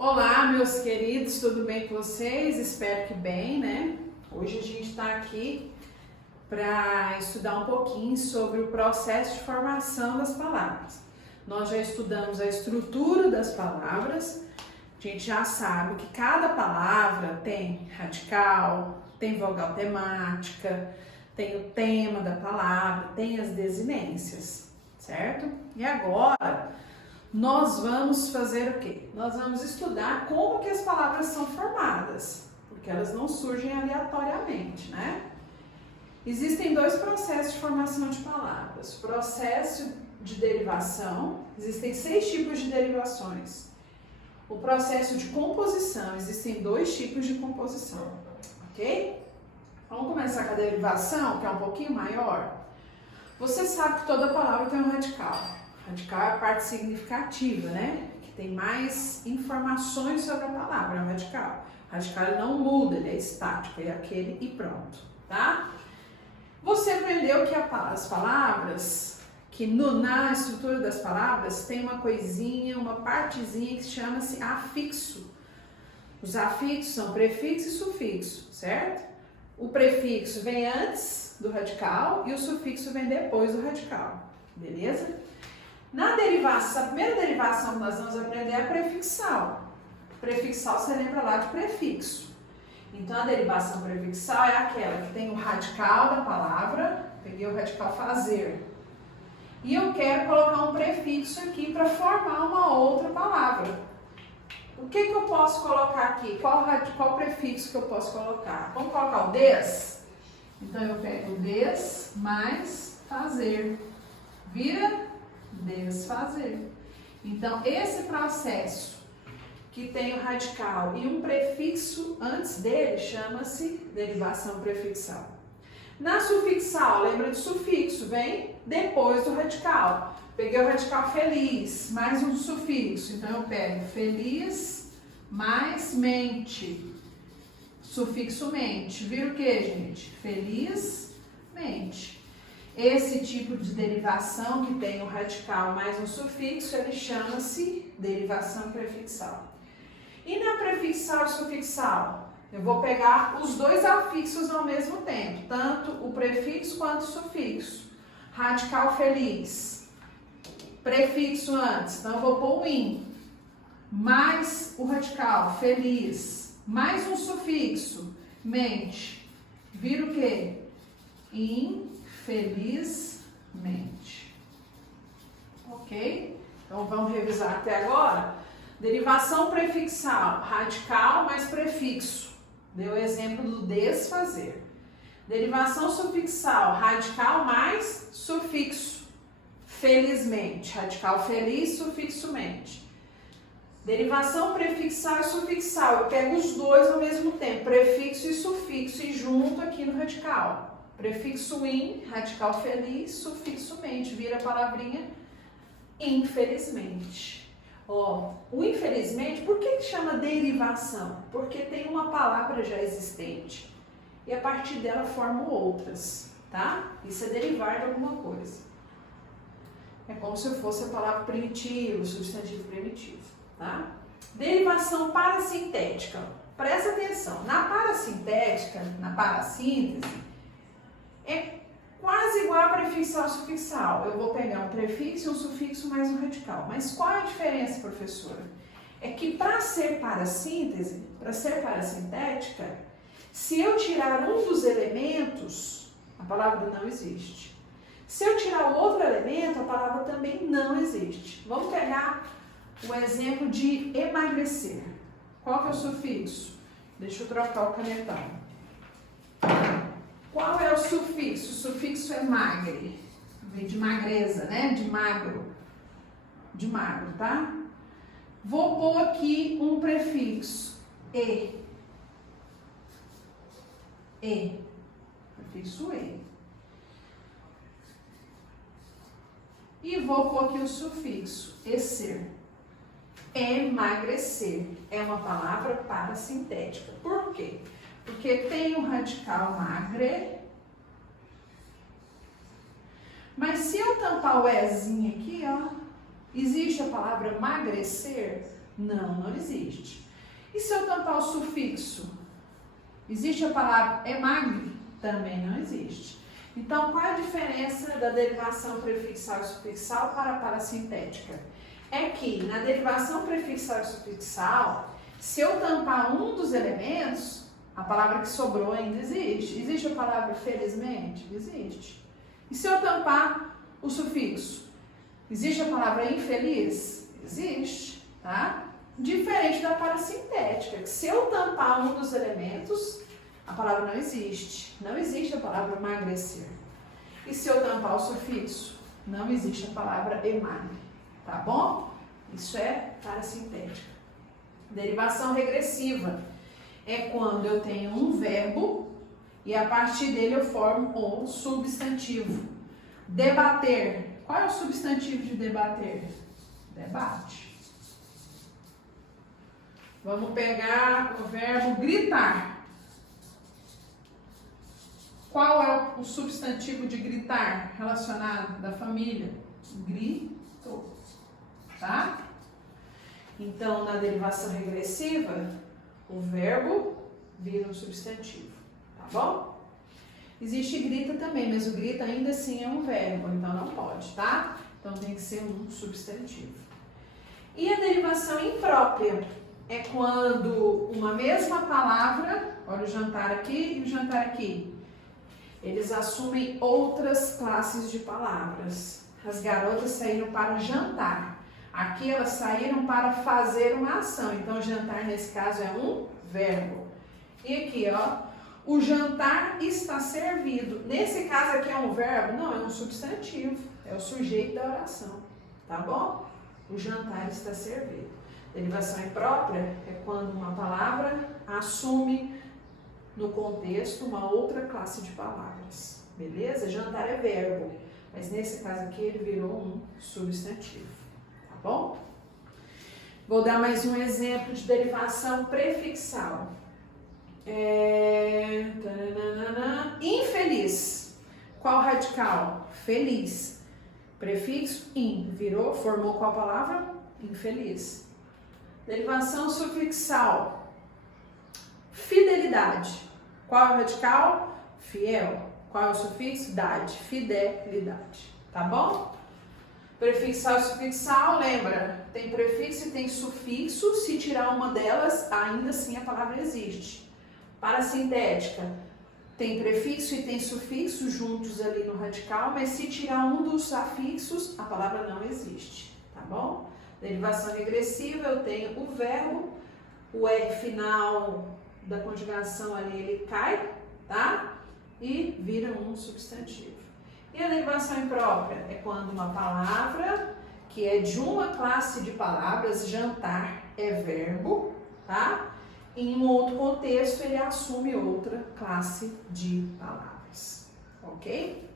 Olá, meus queridos, tudo bem com vocês? Espero que bem, né? Hoje a gente está aqui para estudar um pouquinho sobre o processo de formação das palavras. Nós já estudamos a estrutura das palavras, a gente já sabe que cada palavra tem radical, tem vogal temática, tem o tema da palavra, tem as desinências, certo? E agora nós vamos fazer o quê? Nós vamos estudar como que as palavras são formadas, porque elas não surgem aleatoriamente, né? Existem dois processos de formação de palavras. O processo de derivação, existem 6 tipos de derivações. O processo de composição, existem 2 tipos de composição, ok? Vamos começar com a derivação, que é um pouquinho maior. Você sabe que toda palavra tem um radical. Radical é a parte significativa, né? Que tem mais informações sobre a palavra, é o radical. O radical ele não muda, ele é estático, é aquele e pronto, tá? Você aprendeu que as palavras, que na estrutura das palavras tem uma coisinha, uma partezinha que chama-se afixo. Os afixos são prefixo e sufixo, certo? O prefixo vem antes do radical e o sufixo vem depois do radical, beleza? Na derivação, a primeira derivação que nós vamos aprender é a prefixal. Prefixal você lembra lá de prefixo. Então a derivação prefixal é aquela que tem o radical da palavra, peguei o radical fazer. E eu quero colocar um prefixo aqui para formar uma outra palavra. O que eu posso colocar aqui? Qual prefixo que eu posso colocar? Vamos colocar o des? Então eu pego o des mais fazer. Vira desfazer. Então, esse processo que tem o radical e um prefixo antes dele chama-se derivação prefixal. Na sufixal, lembra de sufixo, vem depois do radical. Peguei o radical feliz, mais um sufixo. Então, eu pego feliz mais mente. Sufixo mente. Vira o que, gente? Feliz mente. Esse tipo de derivação que tem o radical mais um sufixo, ele chama-se derivação prefixal. E na prefixal e sufixal, eu vou pegar os 2 afixos ao mesmo tempo, tanto o prefixo quanto o sufixo. Radical feliz, prefixo antes, então eu vou pôr o in, mais o radical feliz, mais um sufixo, mente. Vira o quê? Infelizmente. Ok? Então vamos revisar até agora. Derivação prefixal, radical mais prefixo. Deu o exemplo do desfazer. Derivação sufixal, radical mais sufixo. Felizmente. Radical feliz, sufixo mente. Derivação prefixal e sufixal. Eu pego os 2 ao mesmo tempo, prefixo e sufixo, e junto aqui no radical. Prefixo in, radical feliz, sufixo mente, vira a palavrinha infelizmente. Ó, o infelizmente, por que chama derivação? Porque tem uma palavra já existente e a partir dela formam outras, tá? Isso é derivar de alguma coisa. É como se fosse a palavra primitivo, substantivo primitivo, tá? Derivação parasintética. Presta atenção, na parasintética, na parassíntese, é quase igual a prefixal e sufixal. Eu vou pegar um prefixo, um sufixo mais um radical. Mas qual é a diferença, professora? É que para ser parassíntese, para ser parasintética, se eu tirar um dos elementos, a palavra não existe. Se eu tirar o outro elemento, a palavra também não existe. Vamos pegar o exemplo de emagrecer. Qual que é o sufixo? Deixa eu trocar o canetão. Qual é o sufixo? O sufixo é magre. Vem de magreza, né? De magro. De magro, tá? Vou pôr aqui um prefixo. E. E. Prefixo E. E vou pôr aqui o sufixo. Ecer. Emagrecer. É uma palavra parasintética. Por quê? Porque tem o radical magre, mas se eu tampar o ezinho aqui, ó, existe a palavra emagrecer? Não existe. E se eu tampar o sufixo? Existe a palavra emagre? Também não existe. Então, qual é a diferença da derivação prefixal e sufixal para a parasintética? É que na derivação prefixal e sufixal, se eu tampar um dos elementos, a palavra que sobrou ainda existe. Existe a palavra felizmente? Existe. E se eu tampar o sufixo? Existe a palavra infeliz? Existe, tá? Diferente da parasintética, que se eu tampar um dos elementos, a palavra não existe. Não existe a palavra emagrecer. E se eu tampar o sufixo? Não existe a palavra emagre. Tá bom? Isso é parasintética. Derivação regressiva é quando eu tenho um verbo e a partir dele eu formo um substantivo. Debater. Qual é o substantivo de debater? Debate. Vamos pegar o verbo gritar. Qual é o substantivo de gritar relacionado da família? Gritou. Tá? Então, na derivação regressiva, o verbo vira um substantivo. Tá bom? Existe grita também, mas o grita ainda assim é um verbo, então não pode, tá? Então tem que ser um substantivo. E a derivação imprópria é quando uma mesma palavra, olha o jantar aqui e o jantar aqui, eles assumem outras classes de palavras. As garotas saíram para jantar. Aqui elas saíram para fazer uma ação. Então, jantar nesse caso é um verbo. E aqui, ó, o jantar está servido. Nesse caso aqui é um verbo? Não, é um substantivo. É o sujeito da oração. Tá bom? O jantar está servido. Derivação imprópria é quando uma palavra assume no contexto uma outra classe de palavras. Beleza? Jantar é verbo, mas nesse caso aqui ele virou um substantivo. Tá bom? Vou dar mais um exemplo de derivação prefixal. Infeliz. Qual radical? Feliz. Prefixo in. Virou, formou qual palavra? Infeliz. Derivação sufixal. Fidelidade. Qual é o radical? Fiel. Qual é o sufixo? Dade. Fidelidade. Tá bom? Prefixal e sufixal, lembra? Tem prefixo e tem sufixo. Se tirar uma delas, ainda assim a palavra existe. Parasintética. Tem prefixo e tem sufixo juntos ali no radical, mas se tirar um dos afixos, a palavra não existe. Tá bom? Derivação regressiva, eu tenho o verbo, o R final da conjugação ali, ele cai, tá? E vira um substantivo. E a derivação imprópria é quando uma palavra, que é de uma classe de palavras, jantar é verbo, tá? Em um outro contexto, ele assume outra classe de palavras, ok?